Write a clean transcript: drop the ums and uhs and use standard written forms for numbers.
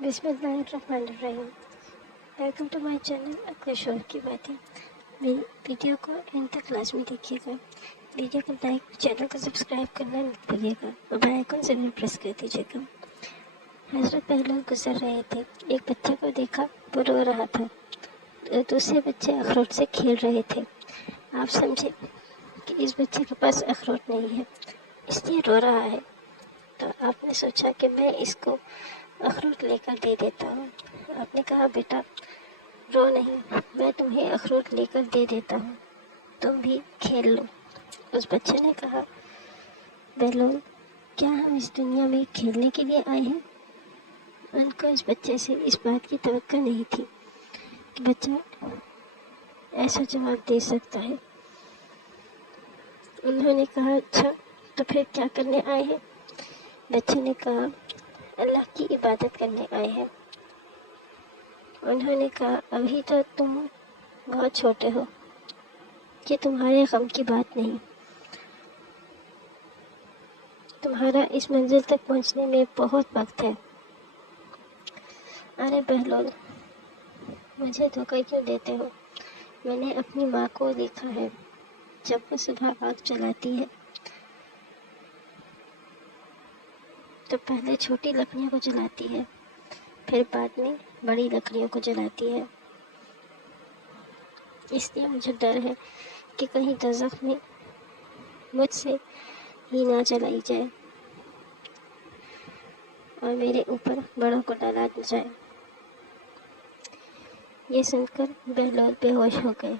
बिस्मिल्लाहिर्रहमानिर्रहीम। Welcome to my channel अपने शोर की बातें। मेरी वीडियो को एंड तक लाजमी देखिएगा। वीडियो को लाइक, चैनल को सब्सक्राइब करना मत भूलिएगा और बेल आइकन ज़रूर प्रेस कर दीजिएगा। हज़रत बहलोल गुजर रहे थे। एक बच्चे को देखा, वो रो रहा था। दूसरे बच्चे अखरोट से खेल रहे थे। आप समझे कि इस बच्चे के पास अखरोट नहीं है, इसलिए रो रहा है। तो आपने सोचा कि मैं इसको अखरोट लेकर दे देता हूँ। आपने कहा, बेटा रो नहीं, मैं तुम्हें अखरोट लेकर दे देता हूँ, तुम भी खेल लो। उस बच्चे ने कहा, बहलोल, क्या हम इस दुनिया में खेलने के लिए आए हैं? उनको इस बच्चे से इस बात की तवक्को नहीं थी कि बच्चा ऐसा जवाब दे सकता है। उन्होंने कहा, अच्छा तो फिर क्या करने आए हैं? बच्चे ने कहा, अल्लाह की इबादत करने आए हैं। उन्होंने कहा, अभी तो तुम बहुत छोटे हो कि तुम्हारे गम की बात नहीं, तुम्हारा इस मंजिल तक पहुंचने में बहुत वक्त है। अरे बहलोल, मुझे धोखा क्यों देते हो? मैंने अपनी माँ को देखा है, जब वो सुबह आग जलाती है तो पहले छोटी लकड़ियों को जलाती है, फिर बाद में बड़ी लकड़ियों को जलाती है। इसलिए मुझे डर है कि कहीं दोज़ख में मुझसे ही ना जलाई जाए और मेरे ऊपर बड़ों को डाला जाए। ये सुनकर बहलोल बेहोश हो गए।